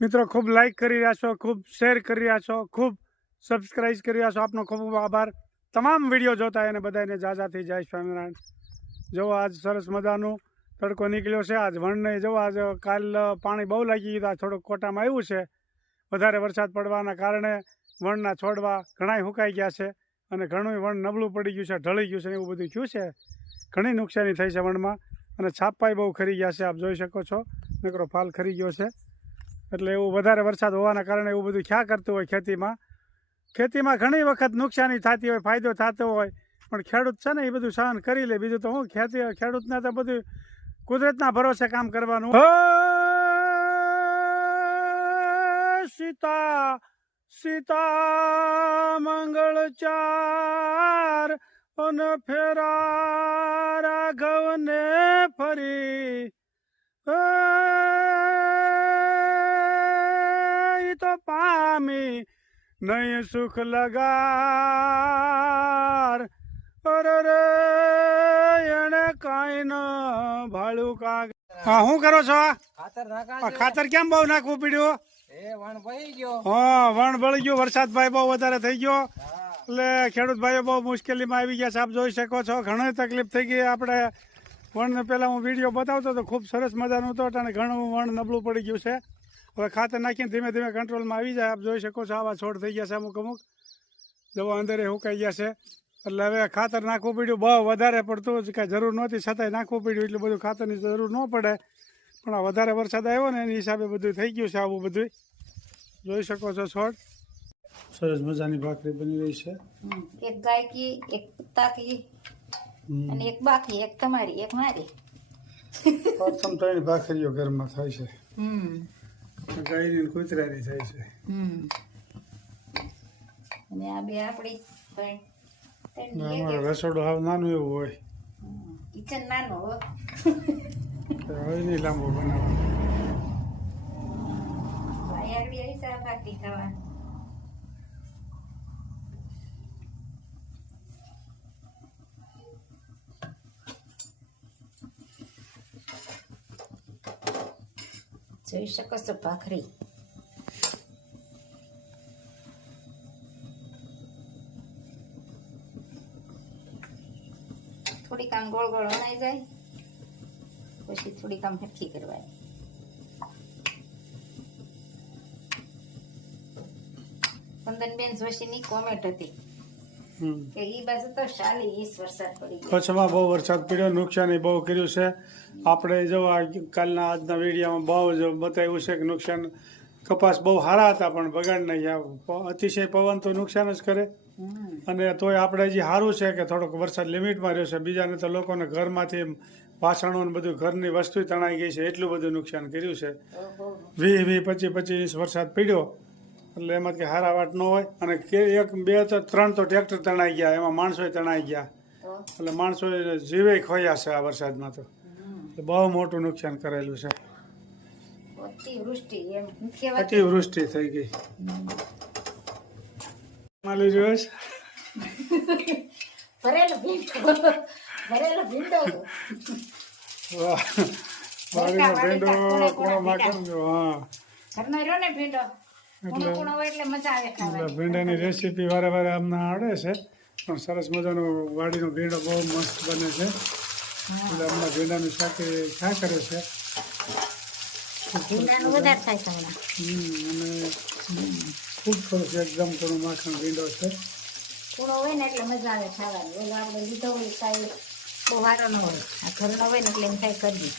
મિત્રો ખૂબ લાઈક કરી રહ્યા છો, ખૂબ શેર કરી રહ્યા છો, ખૂબ સબસ્ક્રાઇબ કરી રહ્યા છો. આપનો ખૂબ ખૂબ આભાર. તમામ વિડીયો જોતા એને બધાને જાજાથી જય સ્વામિનારાયણ. જો આજ સરસ મજાનું તડકો નીકળ્યો છે. આજ વણને જો આજ કાલ પાણી બહુ લાગી ગયું. આજ થોડુંક કોટામાં આવ્યું છે. વધારે વરસાદ પડવાના કારણે વણના છોડવા ઘણાય સુકાઈ ગયા છે અને ઘણું વણ નબળું પડી ગયું છે, ઢળી ગયું છે, એવું બધું થયું છે. ઘણી નુકસાની થઈ છે વણમાં અને છાપાઈ બહુ ખરી ગયા છે. આપ જોઈ શકો છો, નકરો ફાલ ખરી ગયો છે. એટલે એવું વધારે વરસાદ હોવાના કારણે એવું બધું ક્યાં કરતું હોય. ખેતીમાં ઘણી વખત નુકસાની થતી હોય, ફાયદો થતો હોય, પણ ખેડૂત છે ને એ બધું સહન કરી લે. બીજું તો હું ખેડૂતને તો બધું કુદરતના ભરોસે કામ કરવાનું. સીતા સીતા મંગળ ચાર અને ફેરા રાઘવને ફરી તો પામી નહીં સુખ લગાર. અરે રે એને કાંઈ ન ભાડું કાગ. હા, શું કરો છો? ખાતર કેમ બહુ નાખવું પડ્યું? હા, વણ બળી ગયું. વરસાદ ભાઈ બહુ વધારે થઈ ગયો એટલે ખેડૂત ભાઈઓ બહુ મુશ્કેલીમાં આવી ગયા છે. આપ જોઈ શકો છો, ઘણી તકલીફ થઈ ગઈ. આપણે વણને પહેલાં હું વિડીયો બતાવતો હતો, ખૂબ સરસ મજાનું હતો અને ઘણું વણ નબળું પડી ગયું છે. હવે ખાતર નાખીને ધીમે ધીમે કંટ્રોલમાં આવી જાય. આપ જોઈ શકો છો, આવા છોડ થઈ ગયા છે અમુક દવા અંદર સુકાઈ ગયા છે. એટલે હવે ખાતર નાખવું પડ્યું. બહુ વધારે પડતું જ કાંઈ જરૂર નહોતી, છતાંય નાખવું પડ્યું. એટલું બધું ખાતરની જરૂર ન પડે, પણ આ વધારે વરસાદ આવ્યો ને એની હિસાબે બધું થઈ ગયું છે. આવું બધું જોઈ શકો છો. છોડ સરસ મજાની ભાખરી બની રહી છે. એક ગાય કી, એક કુત્તા કી અને એક બાકી, એક તમારી, એક મારી. પ્રથમ ત્રણ ભાખરીઓ ઘરમાં થાય છે. ગાયની કૂતરાની થાય છે. અને આ બે આપણી રસોડું હાવ નાનું એવું હોય. કિચન નાનો હો, હવે નહીં લાંબો બનાવવાનો. ભાઈ આગળ આવી છે ભાખરી ખાવા. જોઈ શકો છો ભાખરી. થોડીક આમ ગોળ ગોળ વણાઈ જાય પછી થોડીક આમ હરખી કરવાની. ચંદનબેન જોશીની કોમેન્ટ હતી કે ઈ બાજુ તો 40 ઇંચ વરસાદ પડી ગયો. કચ્છમાં બહુ વરસાદ પડ્યો, નુકસાની બહુ કર્યું છે. આપણે જો કાલના આજના વિડીયોમાં બહુ જ બતાવ્યું છે કે નુકસાન. કપાસ બહુ સારા હતા પણ બગાડ નહીં. અતિશય પવન તો નુકસાન જ કરે. અને તોય આપણે હજી સારું છે કે થોડોક વરસાદ લિમિટમાં રહ્યો છે. બીજાને તો લોકોને ઘરમાંથી વાસણો ને બધું ઘરની વસ્તુ તણાઈ ગઈ છે. એટલું બધું નુકસાન કર્યું છે. 20-25 ઇંચ વરસાદ પડ્યો એટલે એમાં કે હારા વાટ ન હોય. અને 1, 2 તો 3 તો ટ્રેક્ટર તણાઈ ગયા, એમાં માણસોય તણાઈ ગયા. એટલે માણસોએ જીવે ખોયા છે આ વરસાદમાં. તો બહુ મોટું નુકસાન કરેલું છે. અતિવૃષ્ટિ થઈ ગઈ. માલી જોશ ભરેલો ભીંડો વાહ, વાડીનો ભીંડો કૂણો માખણ. હા, ઘરનો રહ્યો ને ભીંડો, કૂણો હોય એટલે મજા આવે ખાવાની. ભીંડાની રેસીપી વારે વારે અમને આવડે છે, પણ સરસ મજાનો વાડીનો ભીંડો બહુ મસ્ત બને છે. એટલે હમણાં ભીંડાનું શાક ખા કરે છે. ભીંડાનું વધારે થાય છે હમણાં. અને ખૂબ સરસ એકદમ થોડું માખણ ભીંડો છે. કૂણો હોય ને એટલે મજા આવે ખાવાની. ઓલો આપણે લીધો હોય કાંઈ બહુ સારો ન હોય. આ ઘરનો હોય ને એટલે એમ કાંઈ કરી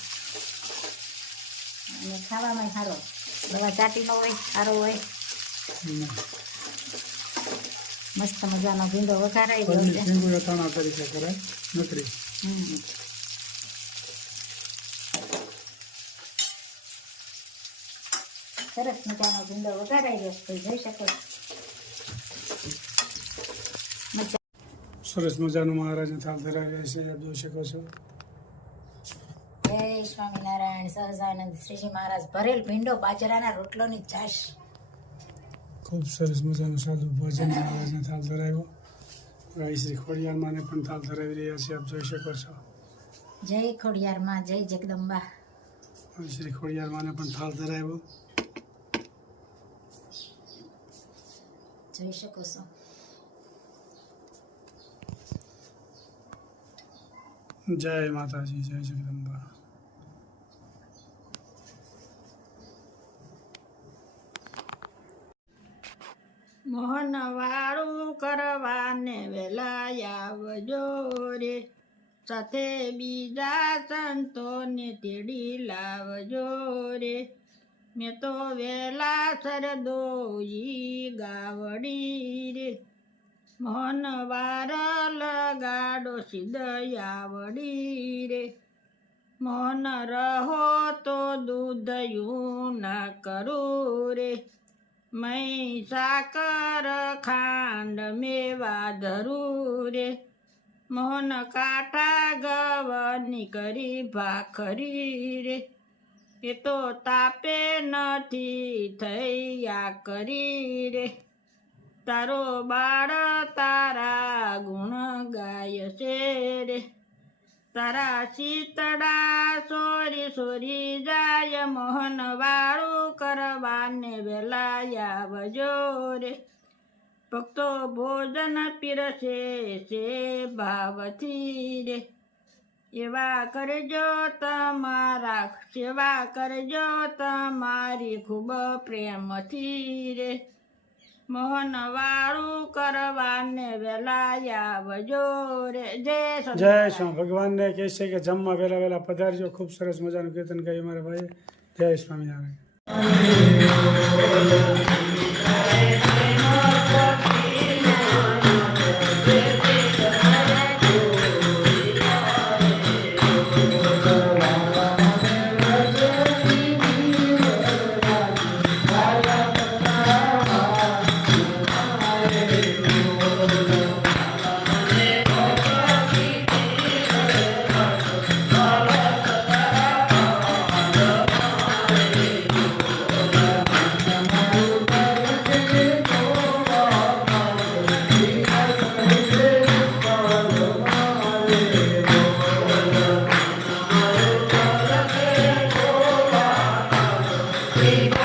અને ખાવામાં સારો. દવા ચાટી નો હોય, સારો હોય. મસ્ત મજાનો ભીંડો વઘારાઈ ગયો છે. તણા તરીકે કરે નકરી. સરસ મજાનો ભીંડો વઘારાઈ ગયો છે, જોઈ શકો. સરસ મજાનું મહારાજને થાળ ધરાવી રહ્યા છે, આપ જોઈ શકો છો. જય સ્વામિનારાયણ. સહજાનંદ શ્રીજી મહારાજ ભરેલ ભીંડો, બાજરાના રોટલોની છાશ. ખૂબ સરસ મજાનું સાદું ભોજન મહારાજને થાળ ધરાવ્યો. ગાય શ્રી ખોડિયારમાંને પણ થાળ ધરાવી રહ્યા છે, આપ જોઈ શકો છો. જય ખોડિયારમાં, જય જગદંબા. શ્રી ખોડિયારમાંને પણ થાળ ધરાવ્યો. જોઈ શકો છો. જય માતાજી, જય જગદંબા. મોહન વાળું કરવાને વેલા આવજો રે, સાથે બીજા સંતોને તેડી લાવજો રે. મેં તો વેલા સરદોઈ ગાવડી રે, મોહન વાર લગાડો સિદયાવડી રે. મોહન રહો તો દૂધયું ના કરું રે, મય સાકર ખાંડ મેવા ધરું રે. મોહન કાંઠા ગવની કરી ભાખરી રે, એ તો તાપે નથી થયા કરી રે. તારો બાળ તારા ગુણ ગાય છે રે, તારા શીતળા સોરી સોરી જાય. મોહન વાળું કરવાને વેલા આવજો રે, ભક્તો ભોજન પીરસે છે ભાવથી રે. એવા કરજો તમારા, સેવા કરજો તમારી ખૂબ પ્રેમથી રે. મોહન વાળું કરવાને વેલા આવજો રે. જય સ્વામી. ભગવાનને કહે છે કે જમવા વહેલા વહેલા પધારજો. ખૂબ સરસ મજાનું કીર્તન ગાયું મારા ભાઈએ. જય સ્વામિનારાયણ. Amen.